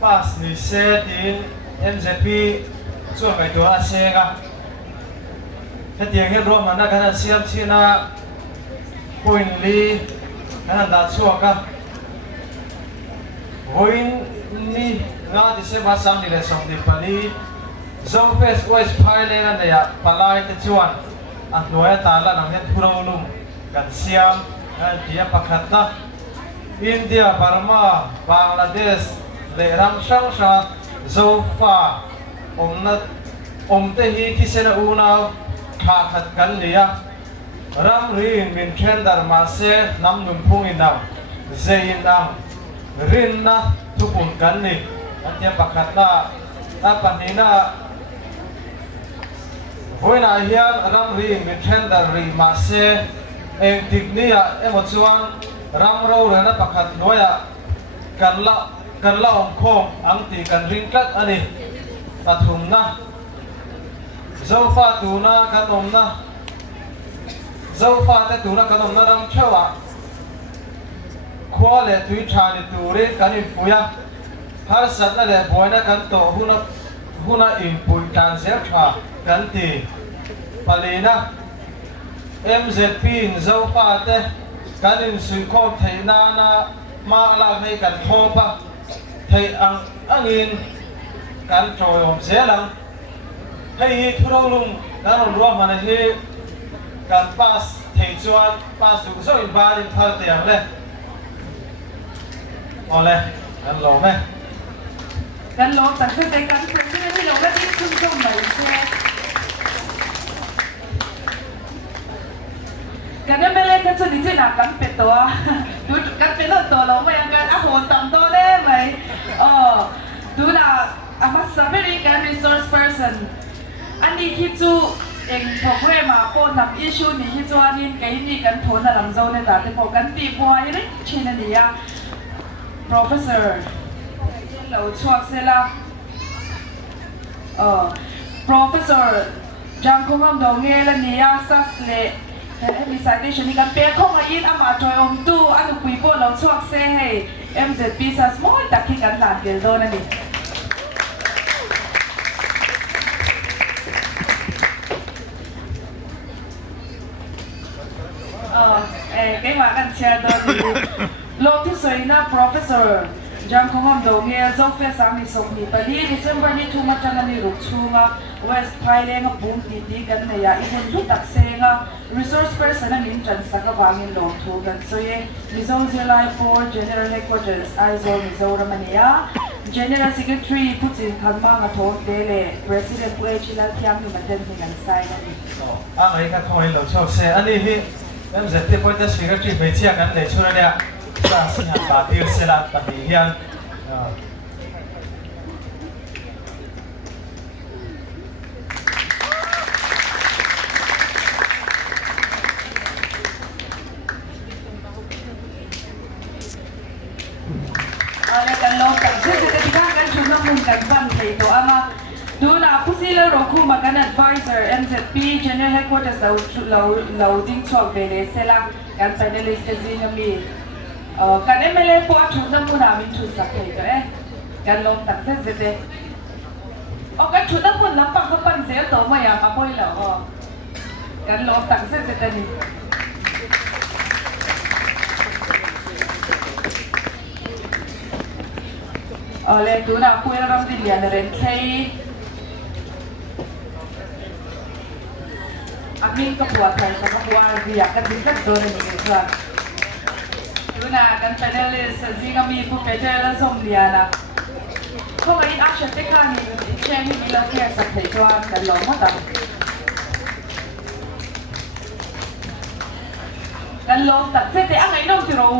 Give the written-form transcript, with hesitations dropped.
pass ni se tin MZP chuan mai to a senga hetiang he ro mana kana siam china point li kana da chuaka voin ni nga di se ba sam ni le som ni pali zo face west phai le na ya palai te chuan a hnuai ta la nang he thuro lum kan siam dia pakhat na India Burma Bangladesh le ram sang sa zo fa te hi thi sena una kha khat kan lia ram ri min tender ma se nam nun phung in nam zein ang rin na thupun kan ni atia pakhat na ta panina hoina hian ram ri min tender ri ma se eng tiknia emo chuan ram ro re na pakhat noya kan la om khom ang ti kan ring tlat ani pathum na zo fa tu na kan om na zo fa te tu na kan om na ram chawa khwa le tui tha ni tu re kan in puya har sat na le boina kan to huna in pui tan zer tha kan ti palina MZP in zo fa te kan in sui khom thei na ma la nei kan thopa thei angin kan troi om zelang hei hi thuro lum kan ro ma na hi kan pass thei chuan pass du zo in ba in thar tiang le ole kan lo me kan lo tak se te kan president hi lo ga tin chung chung mai se kan em le kan chu ni chi na kan pe to du kan pe to lo mai kan a ho tam to le mai du na ama saberi kan resource person ani ki chu eng phokwe ma po nam issue ni hi chu anin kai ni kan thon na lam zo ne ta te po kan ti po ai ni chin ani ya professor lo chuak sela professor jang khom do nge la ni ya sas le mi citation ni kan pe khong a in ama choi om tu anu pui po lo chuak se he MZP sas mo ta ki kan la gel do na ni cái mà anh share đó thì lúc thứ sáu na professor Jang Khomam do nghe dấu phê sáng đi sống đi bali December ni thu mặt trăng ni rục chunga West Thailand nga bung ti ti kan này ya imun lu tak se nga resource person ang in trans sa kabangin lo thu kan so ye Mizo July 4 General Headquarters Aizo Mizo Ramania General Secretary Putin Khalma nga thon dele President Pue Chila Thiam ni maten ni kan sai na ni ai ka khoi lo chok se ani hi MZP point the secretary me chia kan le chuna lia sa sian ba tir sela ta bi hian ale kan lo tak se se ta kan chuna mun kan ban thei to ama Duna pusila roku makan advisor MZP General Headquarters lau ding chok vele sela kan panelist zinami kan MLA po thu na muna min thu sakay to kan long tak se zete kan thu na pun lampak kapan se to maya apoy la kan long tak se zete ni ole duna puera ram dilian ren kai amin kapuat tayo sa kapuan biyak at bigat doon ang mga doon na kan panelist sa zingami po peter la somliana kung ay action teka ni Cheng nila kaya sa playtuan kalong mata kalong tak sete ang ay nong tiro